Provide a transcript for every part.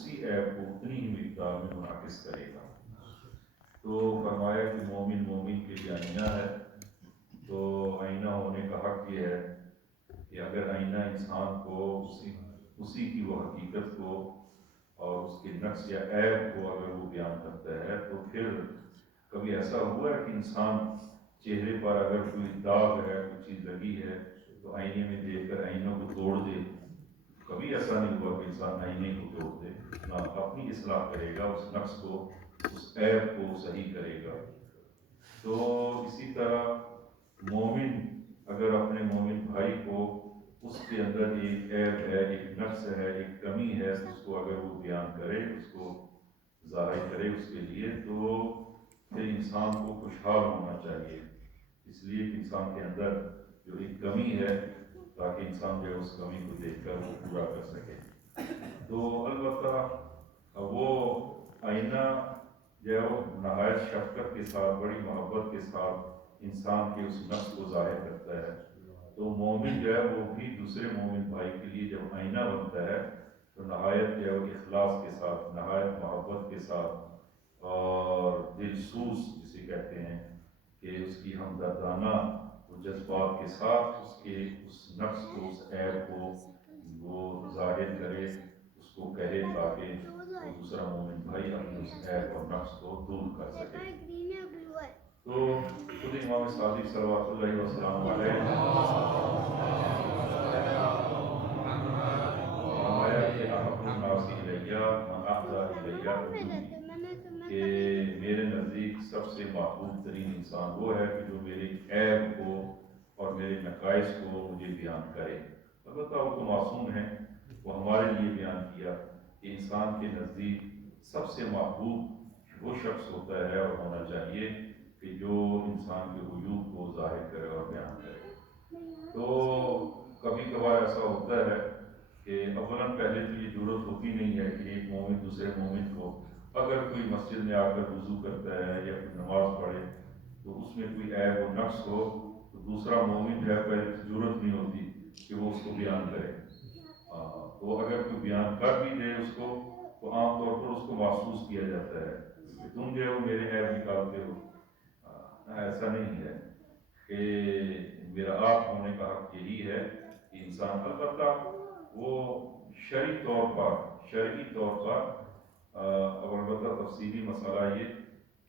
اسی عیب کو اتنی ہی مقدار میں منعکس کرے گا۔ تو فرمایا کہ مومن مومن کے لیے آئینہ ہے، تو آئینہ ہونے کا حق یہ ہے کہ اگر آئینہ انسان کو اسی کی وہ حقیقت کو اور اس کے نقص یا عیب کو اگر وہ بیان کرتا ہے، تو پھر کبھی ایسا ہوا ہے کہ انسان چہرے پر اگر کوئی داغ ہے، کوئی چیز لگی ہے، تو آئینے میں دیکھ کر آئینوں کو توڑ دے؟ کبھی ایسا نہیں ہوا کہ انسان آئینے کو توڑ دے، نہ اپنی اصلاح کرے گا، اس نقص کو، اس عیب کو صحیح کرے گا۔ تو اسی طرح مومن اگر اپنے مومن بھائی کو اس کے اندر ایک عیب ہے، ایک نقص ہے، ایک کمی ہے، اس کو اگر وہ بیان کرے، اس کو ظاہر کرے اس کے لیے، تو پھر انسان کو خوشحال ہونا چاہیے، اس لیے کہ انسان کے اندر جو ایک کمی ہے، تاکہ انسان جو ہے اس کمی کو دیکھ کر وہ پورا کر سکے۔ تو البتہ وہ آئینہ جو ہے وہ نہایت شفقت کے ساتھ، بڑی محبت کے ساتھ انسان کے اس نفس کو ظاہر کرتا ہے۔ تو مومن جو ہے وہ بھی دوسرے مومن بھائی کے لیے جب آئینہ بنتا ہے تو نہایت جو ہے وہ اخلاص کے ساتھ، نہایت محبت کے ساتھ اور دلسوز جسے کہتے ہیں کہ اس کی ہمدردانہ جذبات کے ساتھ اس کے اس نفس کو، اس عیب کو وہ ظاہر کرے، اس کو کہے، تاکہ وہ دوسرا مومن بھائی اپنے اس عیب اور نفس کو دور کر سکے۔ تو خود امام صادق صلوات اللہ وسلم علیہ فرمایا کہ احب الناس الیہ من احدی الیہ عیوبی، کہ میرے نزدیک سب سے محبوب ترین انسان وہ ہے کہ جو میرے عیب کو اور میرے نقائص کو مجھے بیان کرے۔ البتہ وہ تو معصوم ہیں، وہ ہمارے لیے بیان کیا کہ انسان کے نزدیک سب سے محبوب وہ شخص ہوتا ہے اور ہونا چاہیے کہ جو انسان کے عیوب کو ظاہر کرے اور بیان کرے۔ تو کبھی کبھار ایسا ہوتا ہے کہ اولاً پہلے تو یہ ضرورت ہوتی نہیں ہے کہ ایک مومن دوسرے مومن کو، اگر کوئی مسجد میں آ کر وضو کرتا ہے یا کوئی نماز پڑھے تو اس میں کوئی عیب و نقص ہو تو دوسرا مومن جو ہے پہلے ضرورت نہیں ہوتی کہ وہ اس کو بیان کرے۔ تو اگر کوئی بیان کر بھی دے اس کو تو عام طور پر اس کو محسوس کیا جاتا ہے کہ تم جو ہے وہ میرے عیب نکالتے ہو۔ ایسا نہیں ہے کہ میرا آپ ہونے کا حق یہی ہے کہ انسان، البتہ وہ شرعی طور پر اور البتہ تفصیلی مسئلہ یہ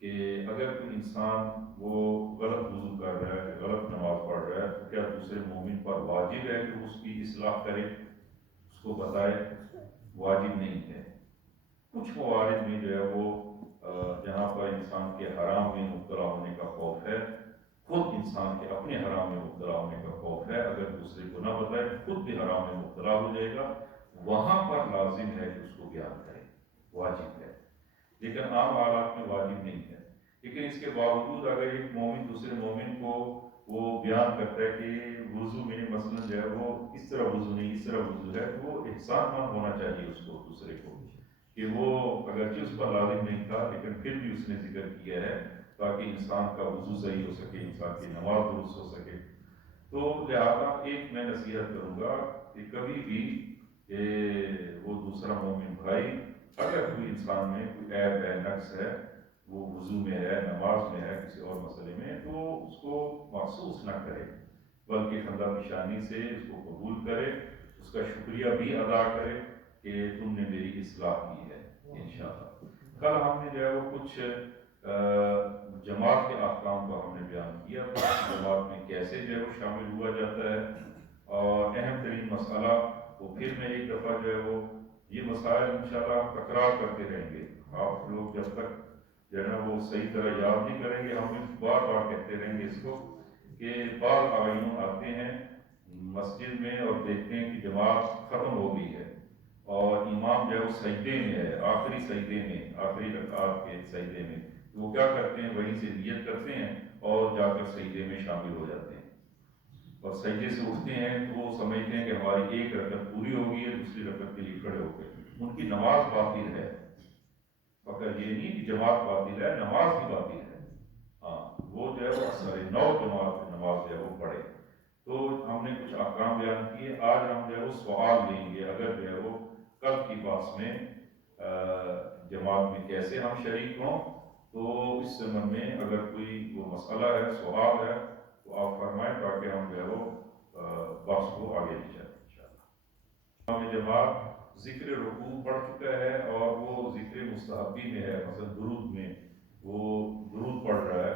کہ اگر کوئی انسان وہ غلط وضو کر رہا ہے، غلط نماز پڑھ رہا ہے، تو کیا دوسرے مومن پر واجب ہے کہ اس کی اصلاح کرے، اس کو بتائے؟ واجب نہیں ہے۔ کچھ موارد میں جو ہے وہ جہاں پر انسان کے حرام میں مبتلا ہونے کا خوف ہے، خود انسان کے اپنے حرام میں مبتلا ہونے کا خوف ہے، اگر دوسرے کو نہ بتائے خود بھی حرام میں مبتلا ہو جائے گا، وہاں پر لازم ہے کہ اس کو بیان کرے، واجب ہے۔ لیکن عام حالات میں واجب نہیں ہے۔ لیکن اس کے باوجود اگر ایک مومن دوسرے مومن کو وہ بیان کرتا ہے کہ وضو میں مثلاً جو ہے وہ اس طرح وضو نہیں، اس طرح وضو ہے، تو وہ احسان مند ہونا چاہیے اس کو، دوسرے کو، کہ وہ اگرچہ اس پر لازم نہیں تھا لیکن پھر بھی اس نے ذکر کیا ہے تاکہ انسان کا وضو صحیح ہو سکے، انسان کی نماز درست ہو سکے۔ تو لہٰذا ایک میں نصیحت کروں گا کہ کبھی بھی وہ دوسرا مومن بھائی اگر کوئی انسان میں کوئی عیب ہے، نقص ہے، وہ وضو میں ہے، نماز میں ہے، کسی اور مسئلے میں، تو اس کو محسوس نہ کرے، بلکہ خندہ پیشانی سے اس کو قبول کرے، اس کا شکریہ بھی ادا کرے کہ تم نے میری اصلاح کی ہے انشاءاللہ۔ کل ہم نے جو ہے وہ کچھ جماعت کے احکام کو ہم نے بیان کیا، جماعت میں کیسے جو ہے وہ شامل ہوا جاتا ہے، اور اہم ترین مسئلہ وہ پھر میں ایک دفعہ جو ہے وہ یہ مسائل انشاءاللہ ہم تکرار کرتے رہیں گے۔ آپ لوگ جب تک جو ہے نا وہ صحیح طرح یاد نہیں کریں گے، ہم بار بار کہتے رہیں گے اس کو کہ بعض آئین آتے ہیں مسجد میں اور دیکھتے ہیں کہ جماعت ختم ہو گئی ہے اور امام جو ہے وہ سجدے میں ہے، آخری سجدے میں، آخری رکعت کے سجدے میں، تو وہ کیا کرتے ہیں، وہیں سے نیت کرتے ہیں اور جا کر سجدے میں شامل ہو جاتے ہیں، اور سجدے سے اٹھتے ہیں تو وہ سمجھتے ہیں کہ ہماری ایک رکعت پوری ہو گئی ہے، دوسری رکعت کے لیے کھڑے ہو گئے، ان کی نماز باطل ہے۔ فقط یہ نہیں کہ جماعت باطل ہے، نماز بھی باطل ہے۔ ہاں، وہ جو ہے وہ اثر نو جماعت کی نماز جو ہے وہ پڑھے۔ تو ہم نے کچھ احکام بیان کیے، آج ہم جو ہے وہ سوال لیں گے، اگر جو ہے وہ کل کی باس میں जमात में कैसे हम शरीक हों, तो इस ज़मन में अगर कोई वो मसला है, सवाल है, तो आप फरमाएं ताकि हम जो है वो बहस को आगे ले जाएं इंशाअल्लाह। इमाम जमात ज़िक्र रुकू पढ़ चुका है और वो ज़िक्र मुस्तहबी में है, मसलन दुरूद में वो दुरूद पढ़ रहा है,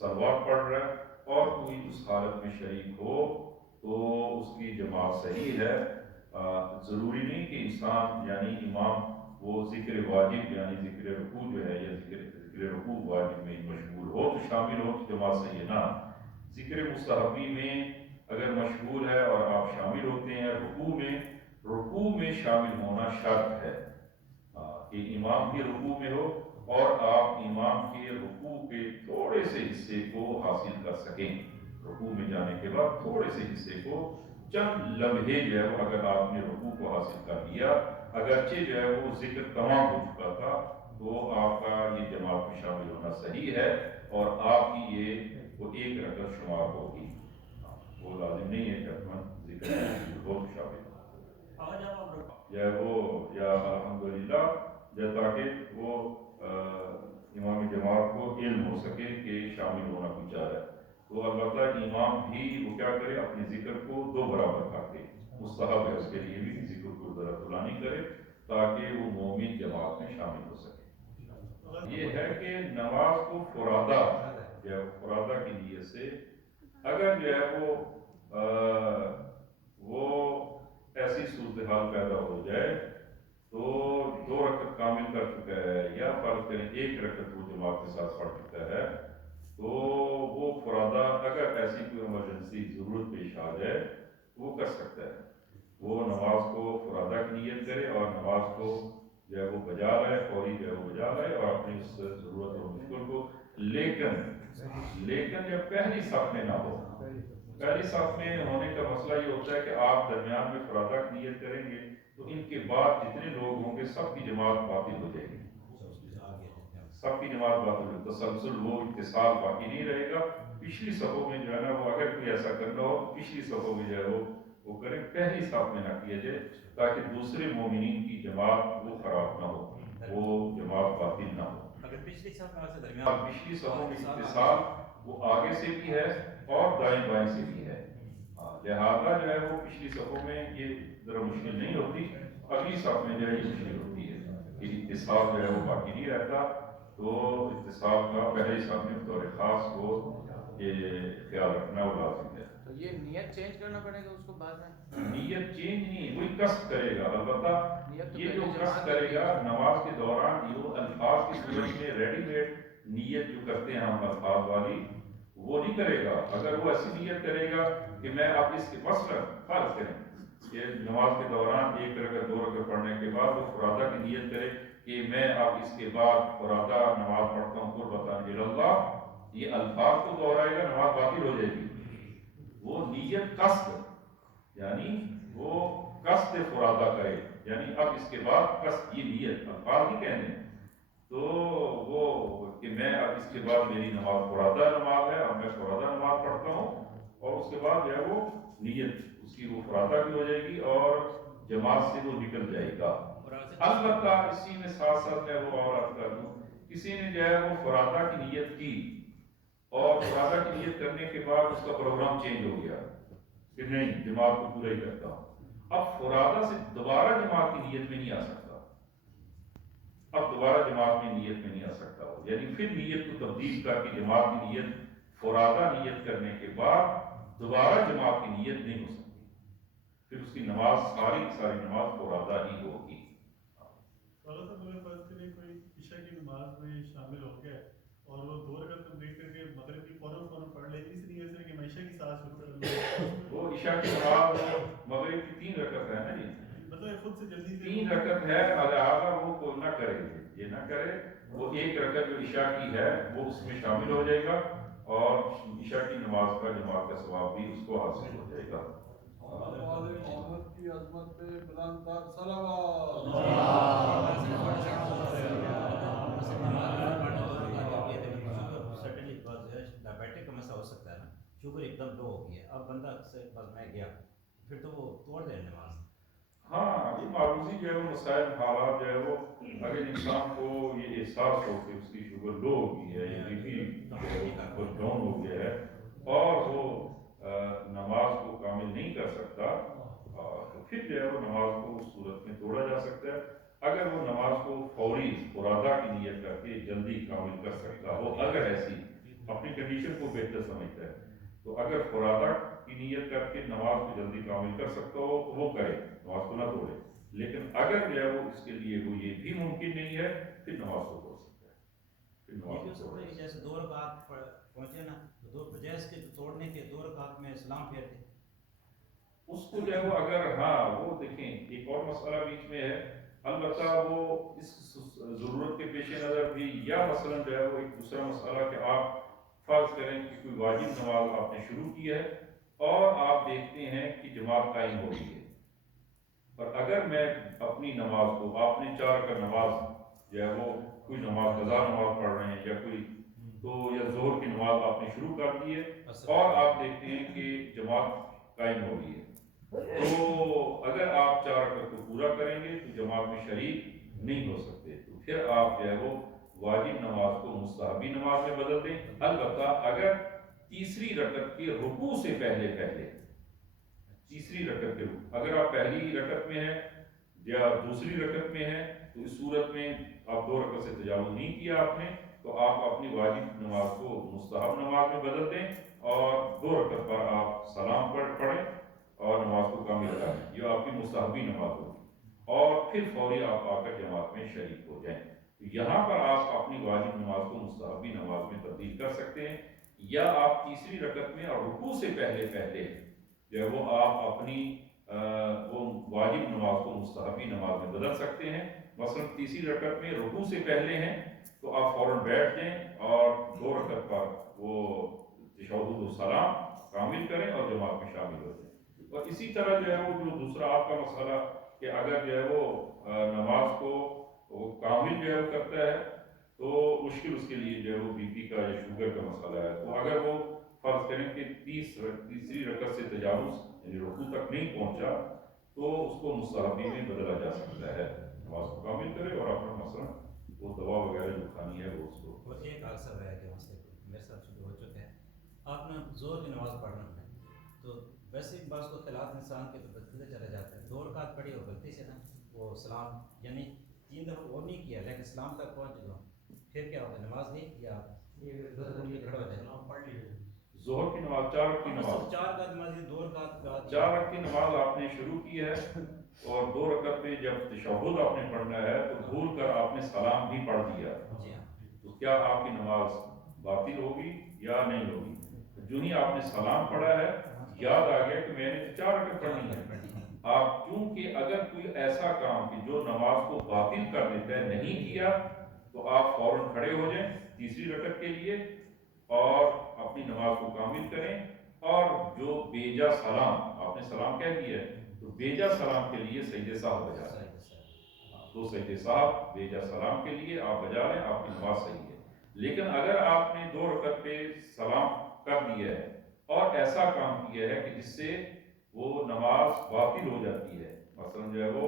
सलवात पढ़ रहा है और कोई उस हालत में शरीक हो तो उसकी जमात सही है। ज़रूरी नहीं कि इंसान यानी इमाम वो ज़िक्र वाजिब यानी ज़िक्र रुकू जो है या ज़िक्र रुकू वाजिब में मशगूल हो तो शामिल हो तो जमात सही है ना। ज़िक्र मुस्तहबी में अगर मशगूल है और आप शामिल होते हैं रुकू में शामिल होना शर्त है कि इमाम भी रुकू में हो और आप इमाम के रुकू के थोड़े से हिस्से को हासिल कर सकें। रुकू में जाने के बाद थोड़े से हिस्से को चंद लम्हे जो है वो अगर आपने रुकू को हासिल कर लिया, अगरचे जो है वो जिक्र तमाम हो चुका था, तो आपका ये जमात में शामिल होना सही है और आपकी ये वो एक रकत शुमार होगी। वो लाजिम नहीं है कि अपना जिक्र हो तो शामिल या वो या अल्हम्दुलिल्लाह या ताकि वो इमाम जमात को इल्म हो सके कि शामिल होना भी चाह रहा है, तो अलबत्ता इमाम भी वो क्या करे अपने जिक्र को दो बराबर कर दे, मुस्तहब है उसके लिए भी जिक्र को ज़रा तुलानी करे ताकि वो मोमिन जमात में शामिल हो सके। ये है कि नमाज को फुरादा या फुरादा की नीयत से अगर जो है वो ऐसी सूरत हाल पैदा हो जाए तो दो रकत कामिल कर चुका है या फर्ज करें एक रकत वो जमात के साथ पढ़ चुका है, तो वो फुरादा अगर ऐसी कोई इमरजेंसी ज़रूरत पेश आ जाए वो कर सकता है, वो नमाज को फुरादा की नीयत करे और नमाज को जो है वो बजा लाए, फौरी जो है वो बजा लाए और अपनी उस ज़रूरत और मुश्किल को, लेकिन जब पहली साफ में ना हो, पहली साफ में होने का मसला ये होता है कि आप दरमियान में फुरादा की नीयत करेंगे तो इनके बाद जितने लोग होंगे सबकी जमात बातिल हो जाएगी, सबकी जमात बातिल हो, तसलसल वो इत्तिसाल बाकी नहीं रहेगा। पिछली सफ़ों में जो है ना वो अगर कोई ऐसा करना हो पिछली सफ़ों में जो है वो करें, पहली साफ में ना किया जाए ताकि दूसरे मोमिनीन की जमात वो खराब ना हो, वो जमात बातिल ना हो। अगर पिछली सफ़ों में इत्तिसाल वो आगे से भी है और दाएं बाएं से भी है, लिहाजा जो है वो पिछली सफ़ों में ये ज़रा मुश्किल नहीं होती, अगली साफ में जो है ये मुश्किल होती है कि इत्तिसाल जो है वो बाकी नहीं रहता, तो इत्तिसाल का पहले साफ में बतौर ख़ास वो ये ख्याल रखना वो लाजिम है। तो ये नियत चेंज करना पड़ेगा उसको बाद में? नियत चेंज नहीं, वही कस्द करेगा, अलबत्ता तो ये जो कस्द करेगा नमाज के दौरान ये अल्फाज की सूरत में रेडीमेड नियत जो करते हैं हम अल्फाज वाली वो नहीं करेगा। अगर वो ऐसी नियत करेगा कि मैं अब इसके मसलन फर्ज करें कि नमाज के दौरान एक रकत दो रकत पढ़ने के बाद वो फुरादा की नियत करे कि मैं अब इसके बाद फुरादा नमाज पढ़ता हूँ कुर्बतन इल्लल्लाह, ये अल्फाज को दोहराएगा, नमाज बातिल हो जाएगी। वो नियत कस्द यानी वो कस्द फुरादा करे, यानी अब इसके बाद कस्द ये नियत अल्फाज ही कहने, तो वो कि मैं अब इसके बाद मेरी नमाज फुरादा नमाज है, अब मैं फुरादा नमाज पढ़ता हूँ और उसके बाद जो है वो नियत उसकी वो फुरादा भी हो जाएगी और जमात से वो निकल जाएगा। अलबत्ता इसी में साथ साथ मैं वो और अर्ज कर दूँ, किसी ने जो है वो फुरादा की नियत की और फुरादा की नियत करने के बाद उसका प्रोग्राम चेंज हो गया कि नहीं जमात को पूरा ही करता हूँ, अब फुरादा से दोबारा जमात की नियत में नहीं आ सकता, अब दोबारा जमात में नियत में नहीं आ सकता हो, यानी फिर नियत को तब्दील करके जमात की नियत फुरादा नियत करने के बाद दोबारा जमात की नियत नहीं हो सकती, फिर उसकी नमाज सारी नमाज फुरादा ही होगी। कोई इशा की नमाज में शामिल हो गया और वो दो रकत कंप्लीट करके मगरिब की फौरन पढ़ ले, इस नीयत से कि मैं इशा की साथ शुरू कर लूं, वो इशा की नमाज मगरिब की 3 रकत है ना जी, मतलब खुद से जल्दी से 3 रकत है, लिहाजा वो को ना करे, ये ना करे, वो एक रकत जो इशा की है वो उसमें शामिल हो जाएगा और इशा की नमाज का जमात का सवाब भी उसको हासिल हो जाएगा। मोहम्मद की अज़मत पे बुलंद तर सलावत। डायबिटिक का मसला हो सकता है ना, शुगर एकदम लो हो गई है, अब बंदा से बस मैं गया फिर तो वो तोड़ दे नमाज। हाँ ये मारूजी जो है वो मसाइल हालात जो है वो इंसान को ये एहसास हो कि उसकी शुगर लो हो गई है, या बीपी डाउन हो गया है और वो नमाज को कामिल नहीं कर सकता, तो फिर जो है वो नमाज को उस सूरत में तोड़ा जा सकता है। अगर वो नमाज को फौरी फुरादा की नीयत करके जल्दी कामिल कर सकता हो, अगर ऐसी अपनी कंडीशन को बेहतर समझता है, तो अगर फुरादा की नीयत करके नमाज को जल्दी कामिल कर सकता हो तो वो करे, नमाज को ना तोड़े। लेकिन अगर जो है वो इसके लिए वो ये भी मुमकिन नहीं है, फिर नमाज को तोड़ सकता है, फिर ये नमाज भी को हो तोड़ सकता है कि सकता है। जैसे 2 रकात पहुंचे ना, तो 2 बजाय के तोड़ने के 2 रकात में सलाम फेर दे। उसको जो है वो अगर, हाँ वो देखें एक और मसला बीच में है, अलबत्ता वो इस ज़रूरत के पेश नज़र भी, या मसलन जो है वो एक दूसरा मसला कि आप फर्ज करें कि कोई वाजिब नमाज आपने शुरू की है और आप देखते हैं कि जमात कायम हो गई है, और अगर मैं अपनी नमाज को, आपने 4 रकात नमाज जो है वो कोई नमाज कज़ा नमाज पढ़ रहे हैं या कोई, तो या ज़ोहर की नमाज आपने शुरू कर दी है और आप देखते हैं कि जमात कायम हो गई है, तो अगर आप 4 रकात को पूरा करेंगे तो जमात में शरीक नहीं हो सकते, तो फिर आप जो है वो वाजिब नमाज को मुस्तहबी नमाज में बदल दें। अलबत्ता अगर तीसरी रकत के रुकू से पहले तीसरी रकत के रुकू, अगर आप पहली रकत में हैं या दूसरी रकत में हैं, तो इस सूरत में आप 2 रकत से तजावुज़ नहीं किया आपने, तो आप अपनी वाजिब नमाज को मुस्तहब नमाज में बदल दें और 2 रकत पर आप सलाम पढ़ें और नमाज को कामिल करें, ये आपकी मुस्तहबी नमाज होगी, और फिर फौरी आप आकर जमात में शरीक हो जाएं। तो यहाँ पर आप अपनी वाजिब नमाज को मुस्तहबी नमाज में तब्दील कर सकते हैं, या आप तीसरी रकत में और रुकू से पहले जो है वो आप अपनी वो वाजिब नमाज को मुस्तहबी नमाज में बदल सकते हैं। मसलन तीसरी रकत में रुकू से पहले हैं तो आप फ़ौरन बैठ जाएं और 2 रकत पर वो तशहुद व सलाम कामिल करें और जमात में शामिल हो जाएं। और इसी तरह जो है वो जो दूसरा आपका मसला कि अगर जो है वो नमाज को वो कामिल जो है वो करता है तो मुश्किल उसके लिए जो है वो बीपी का या शुगर का मसला है, तो अगर वो फर्ज करें कि तीसरी रकत से तजावुज़ यानी रुकू तक नहीं पहुंचा, तो उसको मुस्तहबी में बदला जा सकता है, नमाज को कामिल करे और अपना मसला वो दवा वगैरह जो खानी है वो उसको। और एक अक्सर है कि मसले मेरे साथ शुरू हो चुके हैं, आपने ज़ोहर की नमाज़ पढ़ना है तो वैसे ही बस को खिलाफ इंसान के तो बदलते चले जाते हैं, 2 रकात पढ़ी और गलती से ना वो सलाम यानी 3 दफ़ा वो नहीं किया लेकिन सलाम तक पहुँच गया, फिर क्या होगा, नमाज नहीं किया खड़ा हो जाए। जोहर की नमाज 4 रकात की नमाज 4 रकात नमाज 2 रकात 4 रकात की नमाज आपने शुरू की है और 2 रकात पे जब तशहुद आपने पढ़ना है तो भूल कर आपने सलाम भी पढ़ दिया, जी हाँ, तो क्या आपकी नमाज बातिल होगी या नहीं होगी? जो ही आपने सलाम पढ़ा है याद आ गया कि मैंने 4 रकात पढ़नी है, आप क्योंकि अगर कोई ऐसा काम कि जो नमाज को बातिल कर देता है नहीं किया, तो आप फौरन खड़े हो जाएं तीसरी रकात के लिए और अपनी नमाज को कामिल करें, और जो बेजा सलाम आपने सलाम कह दिया है तो बेजा सलाम के लिए सजदे साहब बजा लें, 2 सजदे साहब बेजा सलाम के लिए आप बजा लें, आपकी नमाज सही है। लेकिन अगर आपने 2 रकात पे सलाम कर दिया है और ऐसा काम किया है कि जिससे वो नमाज बातिल हो जाती है, मसलन जो है वो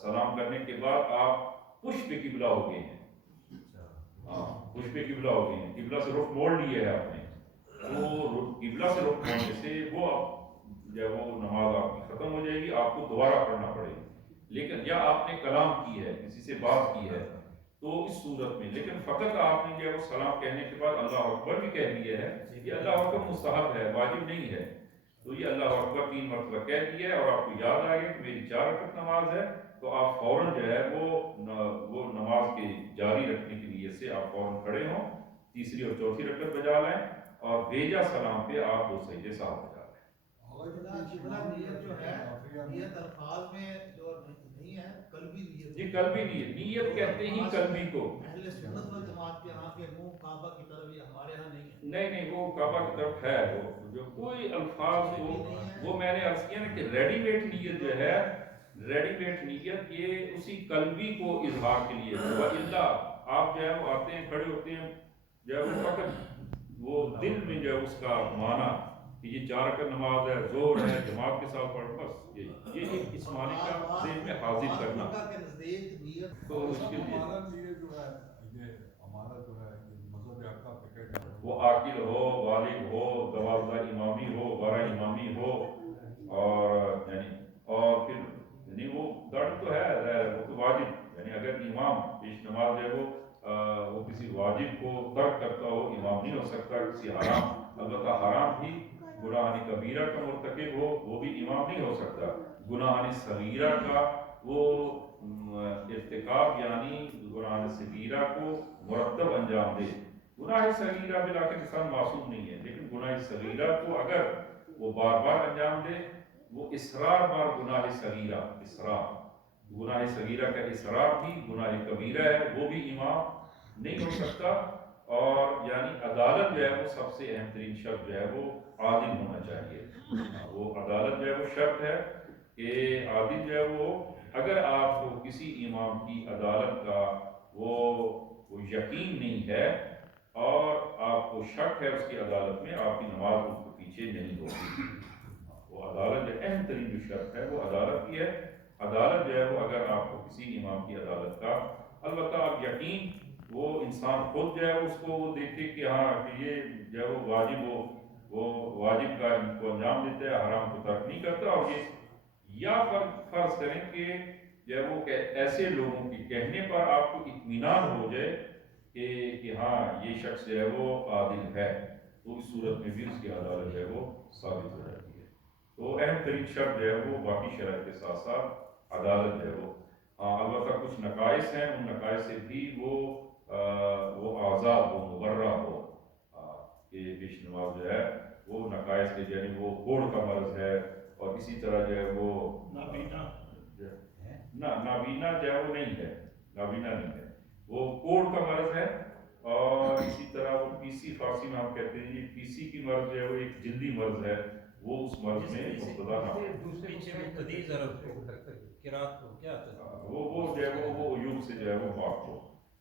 सलाम करने के बाद आप पुष्प किबला हो गए हैं, हाँ पुष्प किबला हो गए हैं, किबला से रुख मोड़ लिया है आपने, तो किबला से रुख मोड़ने से वो जो वो नमाज आपकी ख़त्म हो जाएगी, आपको दोबारा पढ़ना पड़ेगी। लेकिन या आपने कलाम की है, किसी से बात की है, तो इस सूरत में लेकिन फ़कत आपने जो है वो सलाम कहने के बाद अल्लाह अकबर भी कह दिया है, ये अल्लाह अकबर मुस्तहब है, वाजिब नहीं है, तो ये अल्लाह अकबर 3 मरतबा कह दिया है और आपको याद आ गया कि मेरी 4 रकात नमाज है, तो आप फ़ौरन जो है वो नमाज के जारी रखने की नीयत से आप फ़ौरन खड़े हों, तीसरी और चौथी रकात बजा लें और बेजा सलाम पे आप 2 सजदे साहब बजा लें। नियत जो है नियत अल्फाज में जो नहीं है कल्बी नियत, जी कल्बी नीयत कहते ही कल्बी को, अहले सुन्नत वल जमात के यहाँ के मुंह काबा की तरफ, ये हमारे यहाँ नहीं है। नहीं वो काबा की तरफ है, वो जो कोई अल्फाज वो मैंने अर्ज किया ना कि रेडीमेड नीयत जो है, रेडीमेड नीयत ये उसी कल्बी को इजहार के लिए है, वइल्ला आप जो है वो आते हैं खड़े होते हैं, जो है वो फकत वो दिल में जो है उसका माना کہ یہ 4 رکعت نماز ہے، ظہر ہے، جماعت کے ساتھ پڑھ، بس یہ ایک اس معنی کا ذہن میں حاضر کرنا کے نزدیک نیت تو اس کے لیے ہمارا لیے جو ہے یہ ہمارا جو ہے یہ مذہب حقہ پہ کہہ جاتا ہے وہ عاقل ہو، بالغ ہو، 12 امامی ہو، 12 امامی ہو، اور اور پھر وہ درد تو ہے ظاہر، وہ تو واجب، اگر امام پیش نماز جو ہے وہ کسی واجب کو ترک کرتا ہو، امام نہیں ہو سکتا، کسی حرام، البتہ حرام بھی گناہ کبیرہ کا مرتکب ہو، وہ بھی امام نہیں ہو سکتا، گناہ صغیرہ کا وہ ارتکاب گناہ صغیرہ کو مرتب انجام دے، گناہ صغیرہ بالآخر انسان معصوم نہیں ہے، لیکن گناہ صغیرہ کو اگر وہ بار بار انجام دے، وہ اصرار بار گناہ صغیرہ، اصرار گناہ صغیرہ کا اصرار بھی گناہ کبیرہ ہے، وہ بھی امام نہیں ہو سکتا، اور عدالت جو ہے وہ سب سے اہم ترین شرط جو ہے وہ عادل ہونا چاہیے، وہ عدالت جو ہے وہ شرط ہے کہ عادل جو ہے وہ، اگر آپ کو کسی امام کی عدالت کا وہ یقین نہیں ہے اور آپ کو شک ہے اس کی عدالت میں، آپ کی نماز اس کو پیچھے نہیں ہوگی، وہ عدالت جو اہم ترین جو شرط ہے وہ عدالت کی ہے، عدالت جو ہے وہ اگر آپ کو کسی امام کی عدالت کا، البتہ آپ یقین وہ انسان خود جو ہے اس کو وہ دیکھے کہ ہاں کہ یہ جو ہے وہ واجب ہو، وہ واجب کا ان کو انجام دیتا ہے، حرام کو ترک نہیں کرتا، اور یہ یا فرض کریں کہ جو ہے وہ ایسے لوگوں کے کہنے پر آپ کو اطمینان ہو جائے کہ ہاں یہ شخص جو ہے وہ عادل ہے، تو اس صورت میں بھی اس کی عدالت جو ہے وہ ثابت ہو جاتی ہے، تو اہم ترین شرط جو ہے وہ باقی شرائط کے ساتھ ساتھ عدالت جو ہے وہ، البتہ کچھ نقائص ہیں، ان نقائص سے بھی وہ آزاد ہو، مبرہ ہو، کہ پیش نماز جو ہے وہ نقائص کے وہ کوڑ کا مرض ہے، اور اسی طرح جو ہے وہ نابینا جو ہے وہ نہیں ہے، نابینا نہیں ہے، وہ کوڑ کا مرض ہے، اور اسی طرح وہ پی سی، فارسی میں ہم کہتے ہیں یہ پی سی کی مرض جو ہے وہ ایک جلدی مرض ہے، وہ اس مرض میں مبتلا نہ ہو، پیچھے مقتدی ضرب قرات کو کیا وہ جو ہے وہ عیوب سے جو ہے وہ پاک ہو،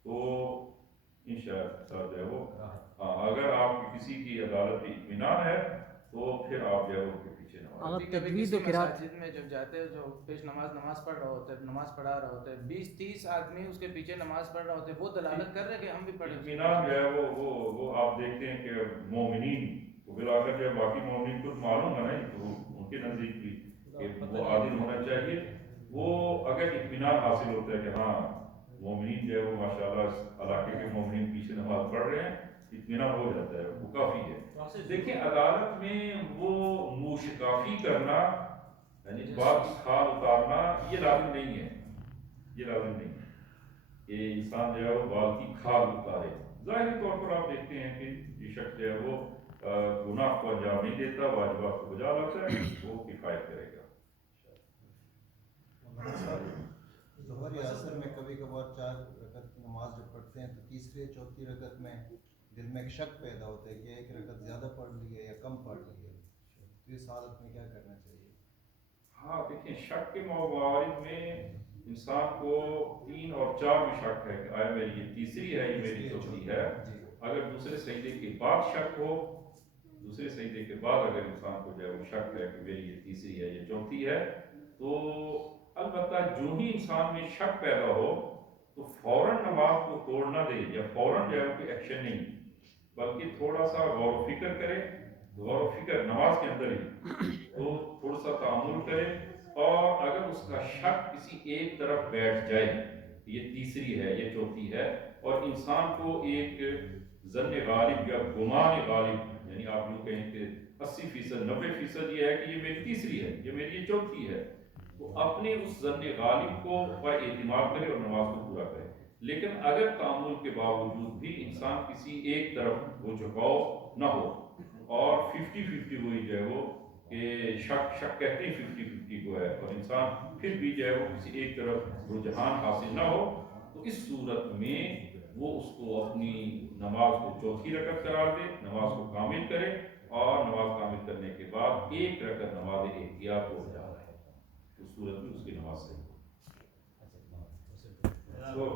تو انشاءاللہ جو ہے وہ اگر آپ کی کسی کی عدالت پہ اطمینان ہے تو پھر آپ جو ہے وہ ان کے پیچھے نماز، کبھی کسی مساجد میں جب جاتے ہیں جو پیش نماز پڑھ رہا ہوتا ہے، نماز پڑھا رہا ہوتا ہے، 20-30 آدمی اس کے پیچھے نماز پڑھ رہا ہوتے ہیں، وہ دلالت کر رہے ہیں کہ ہم بھی پڑھیں، اطمینان جو ہے وہ آپ دیکھتے ہیں کہ مومنین کو بالآخر جو ہے باقی مومنین کو معلوم ہے نا، ان کے نزدیک بھی کہ وہ عادل ہونا چاہیے، وہ اگر اطمینان حاصل ہوتا ہے کہ ہاں مومنین جو ہے وہ ماشاءاللہ اس علاقے کے مومنین پیچھے نماز پڑھ رہے ہیں، اطمینان ہو جاتا ہے، وہ کافی ہے۔ دیکھیں عدالت میں وہ موشکافی کرنا، بال کی کھال اتارنا، یہ لازم نہیں ہے، یہ لازم نہیں ہے کہ انسان جو ہے وہ بال کی کھال اتارے، ظاہری طور پر آپ دیکھتے ہیں کہ یہ شخص جو ہے وہ گناہ کو انجام نہیں دیتا، واجبات کو بجا لاتا ہے، وہ کفایت کرے گا۔ ظہر یا عصر میں کبھی کبھار 4 رکعت کی نماز جب پڑھتے ہیں تو تیسری چوتھی رکعت میں دل میں ایک شک پیدا ہوتا ہے کہ 1 رکعت زیادہ پڑھ لی ہے یا کم پڑھ لی ہے، تو اس حالت میں کیا کرنا چاہیے؟ ہاں دیکھیں، شک کے موارد میں انسان کو 3 اور 4 میں شک ہے کہ آیا میری یہ تیسری ہے، یہ میری چوتھی ہے، اگر دوسرے سجدے کے بعد شک ہو، دوسرے سجدے کے بعد اگر انسان کو جو ہے وہ شک ہے کہ میری یہ تیسری ہے، یہ چوتھی ہے، تو البتہ جو ہی انسان میں شک پیدا ہو تو فوراً نماز کو توڑ نہ دے، یا فوراً جو ہے کوئی ایکشن نہیں، بلکہ تھوڑا سا غور و فکر کرے، غور و فکر نماز کے اندر ہی، تو تھوڑا سا تعامل کرے، اور اگر اس کا شک کسی ایک طرف بیٹھ جائے، یہ تیسری ہے، یہ چوتھی ہے، اور انسان کو ایک ظن غالب یا گمان غالب، یعنی آپ یوں کہیں کہ 80%، 90% یہ ہے کہ یہ میری تیسری ہے، یہ میری یہ چوتھی ہے، تو اپنے اس ظن غالب کو پر اعتماد کرے اور نماز کو پورا کرے، لیکن اگر تعامل کے باوجود بھی انسان کسی ایک طرف وہ جھکاؤ نہ ہو، اور 50-50 ہوئی جو ہے وہ کہ شک کہتے ہیں 50-50 کو ہے، اور انسان پھر بھی جو ہے وہ کسی ایک طرف رجحان حاصل نہ ہو، تو اس صورت میں وہ اس کو اپنی نماز کو چوتھی رکعت قرار دے، نماز کو کامل کرے، اور نماز کامل کرنے کے بعد 1 رکعت نماز احتیاط ہو جائے، اس صورت میں اس کی نماز صحیح ہو۔